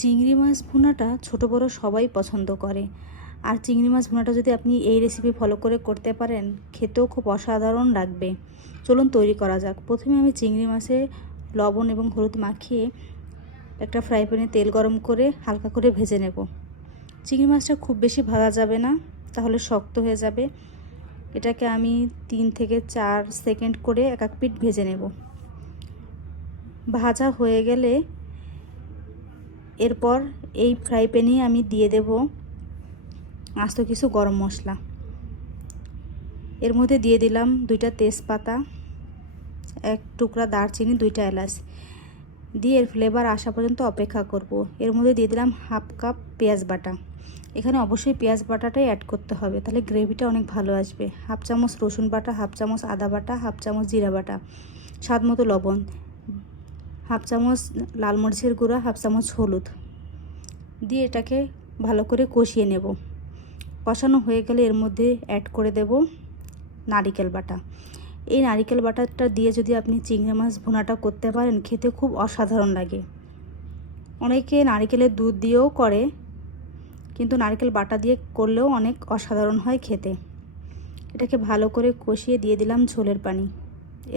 চিংড়ি মাছ ভুনাটা ছোট বড় সবাই পছন্দ করে। আর চিংড়ি মাছ ভুনাটা যদি আপনি এই রেসিপি ফলো করে করতে পারেন, খেতেও খুব অসাধারণ লাগবে। চলুন তৈরি করা যাক। প্রথমে আমি চিংড়ি মাছে লবণ এবং হলুদ মাখিয়ে একটা ফ্রাই প্যানে তেল গরম করে হালকা করে ভেজে নেব। চিংড়ি মাছটা খুব বেশি ভাজা যাবে না, তাহলে শক্ত হয়ে যাবে। এটাকে আমি 3 থেকে 4 সেকেন্ড করে এক এক পিঠ ভেজে নেব। ভাজা হয়ে গেলে এরপর এই ফ্রাই প্যানে আমি দিয়ে দেব আস্ত কিছু গরম মশলা। এর মধ্যে দিয়ে দিলাম 2টা তেজপাতা, 1 টুকরা দারচিনি, 2টা এলাচ দিয়ে এর ফ্লেভার আসা পর্যন্ত অপেক্ষা করব। এর মধ্যে দিয়ে দিলাম হাফ কাপ পেঁয়াজ বাটা। এখানে অবশ্যই পেঁয়াজ বাটাটাই অ্যাড করতে হবে, তাহলে গ্রেভিটা অনেক ভালো আসবে। হাফ চামচ রসুন বাটা, হাফ চামচ আদা বাটা, হাফ চামচ জিরা বাটা, স্বাদ মতো লবণ, হাফ চামচ লাল মরিচের গুঁড়া, হাফ চামচ হলুদ দিয়ে এটাকে ভালো করে কষিয়ে নেব। কষানো হয়ে গেলে এর মধ্যে অ্যাড করে দেব নারিকেল বাটা। এই নারিকেল বাটাটা দিয়ে যদি আপনি চিংড়ি মাছ ভুনাটা করতে পারেন, খেতে খুব অসাধারণ লাগে। অনেকে নারিকেলের দুধ দিয়েও করে, কিন্তু নারকেল বাটা দিয়ে করলেও অনেক অসাধারণ হয় খেতে। এটাকে ভালো করে কষিয়ে দিয়ে দিলাম ঝোলের পানি।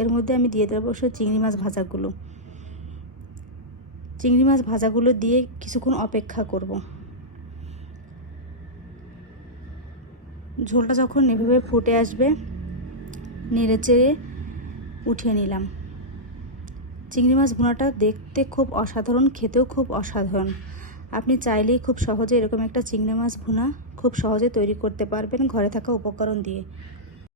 এর মধ্যে আমি দিয়ে দেবো চিংড়ি মাছ ভাজাগুলো। চিংড়ি মাছ ভাজাগুলো দিয়ে কিছুক্ষণ অপেক্ষা করব। ঝোলটা যখন এভাবে ফুটে আসবে, নেড়েচেড়ে উঠিয়ে নিলাম। চিংড়ি মাছ ভুনাটা দেখতে খুব অসাধারণ, খেতেও খুব অসাধারণ। আপনি চাইলেই খুব সহজে এরকম একটা চিংড়ি মাছ ভুনা খুব সহজে তৈরি করতে পারবেন ঘরে থাকা উপকরণ দিয়ে।